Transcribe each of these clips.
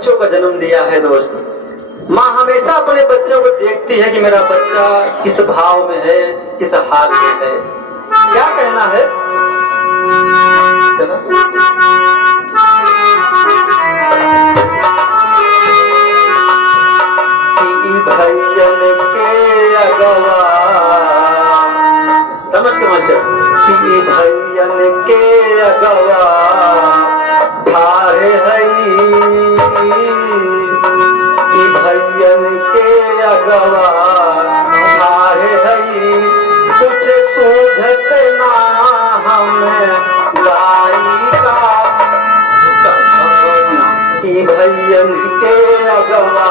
बच्चों का जन्म दिया है दोस्त। माँ हमेशा अपने बच्चों को देखती है कि मेरा बच्चा किस भाव में है, किस हाल में है। क्या कहना है? भैयन के अगवा समझ के भैयन के अगवा भारे हई, भैयन के अगवा भारे हई, कुछ सूझत ना हमें गाई का। भैयन के अगवा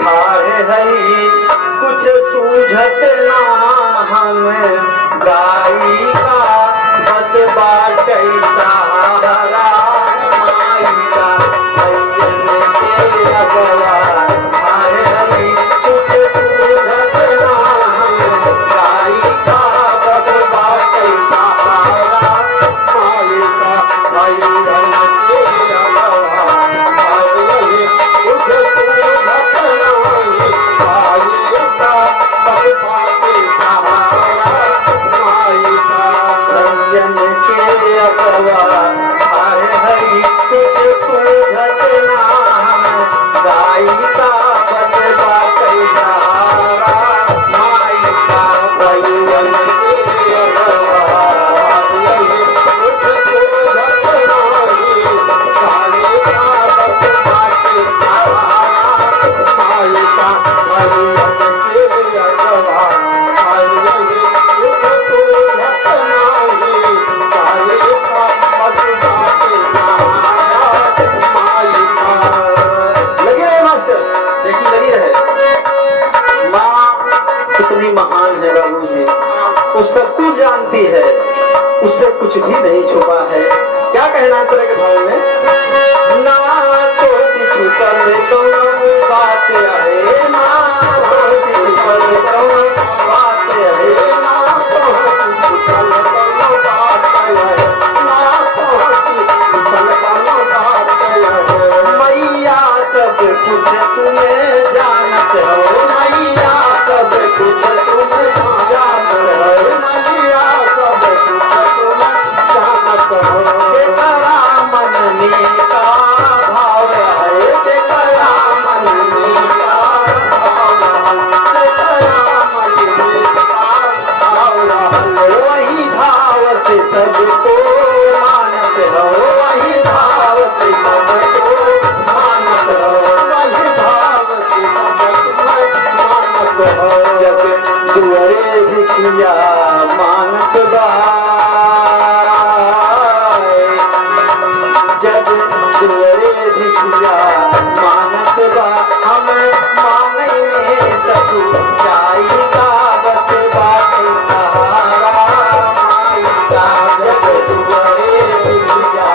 भारे हई, कुछ सूझत ना हमें गाई का। बस बाटे सहारा माई का, भैयन के अगवा भारे हई, कुछ सूझत ना हमें गाई का। बस बाटे सहारा माई का, भैयन के अगवा भारे हई, कुछ सूझत ना हमें गाई का। बस बाटे सहारा माई का, भैयन के अगवा भारे हई, कुछ सूझत ना हमें गाई का। बस बाटे सहारा माई का, भैयन के अगवा भारे हई, कुछ सूझत ना हमें गाई का। बस बाटे सहारा माई का, भैयन के अगवा भारे हई, कुछ सूझत ना हमें गाई का। बस बाटे सहारा माई का। लगे रहे मास्टर, देखिए लगी रहे। माँ कितनी महान है बाबू जी, वो सब कुछ जानती है, उससे कुछ भी नहीं छुपा है। क्या कहना है तरह के भाव में? ना तो छुपल तो बात है, ना तो छुपल तो बात है, ना तो छुपल तो बात है, ना तो छुपल तो बात है। मैया सब कुछ तुम्हें जानत हो, मैया सब कुछ तुम्हें जानत हो, मैया सब कुछ तुम्हें जानत हो। तेरा मननी का भाव है, तेरा मननी का भाव है, तेरा मननी का भाव है। वही भाव से सबको मानत हो, वही भाव से सबको मानत हो, वही भाव से सबको मानत हो। जब दुआरे दिखिया मानत बाई, जब दुआरे दिखिया मानत बा, हम मांगे में सकू जाई का। बस बाटे सहारा माई का, जब दुआरे दिखिया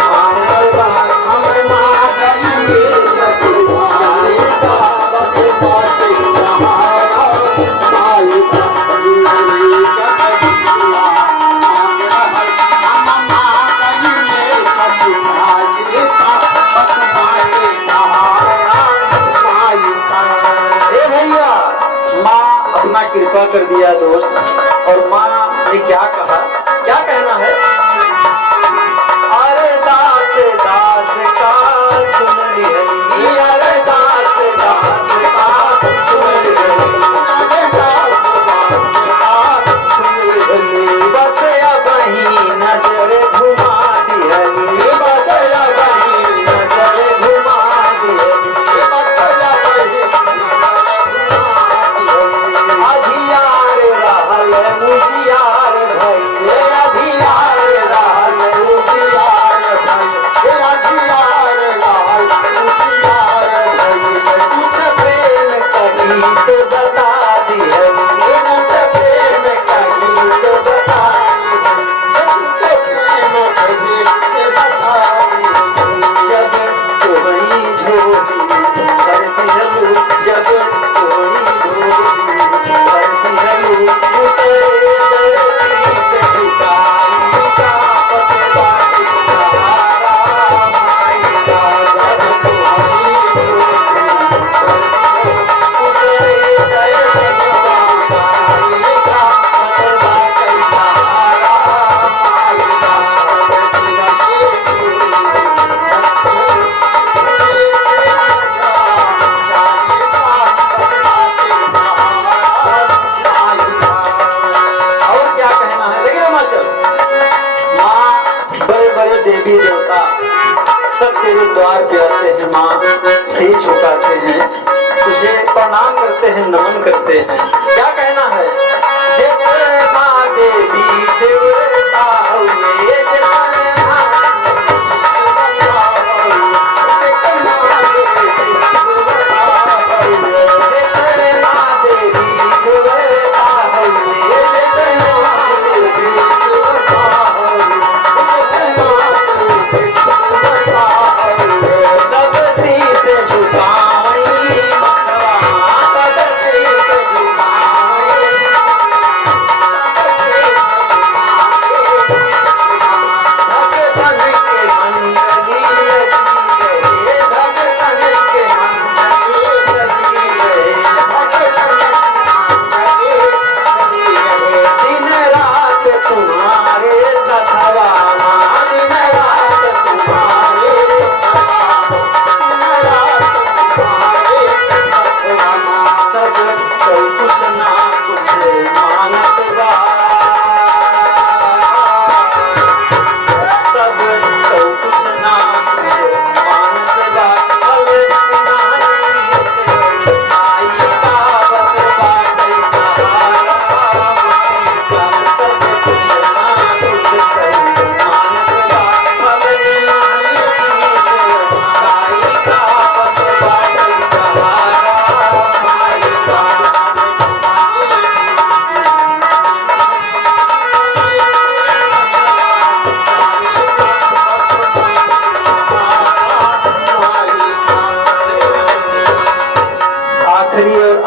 मानत बा, हम मांगे में सकू जाई का। बस बाटे सहारा माई का, दुआरे दिखिया कृपा कर दिया दोस्त। और माँ ने क्या कहा, क्या कहना है? अरे दास दास का सुन लिहनी, अरे दास दास का सुन लिहनी, अरे दास दास का सुन लिहनी। बस अब ही नजर घुमा दिहनी, बस अब ही नजर घुमा दिहनी, बस अब ही अधियार रहल मुझियार भइले, अधियार सिर झुकाते हैं, तुझे प्रणाम करते हैं, नमन करते हैं। क्या कहना है? जय माँ देवी देवता हुए, जय माँ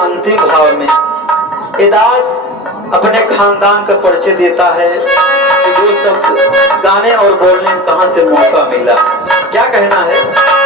अंतिम भाव में ये दास अपने खानदान का परिचय देता है कि जो सब गाने और बोलने कहां से मौका मिला। क्या कहना है?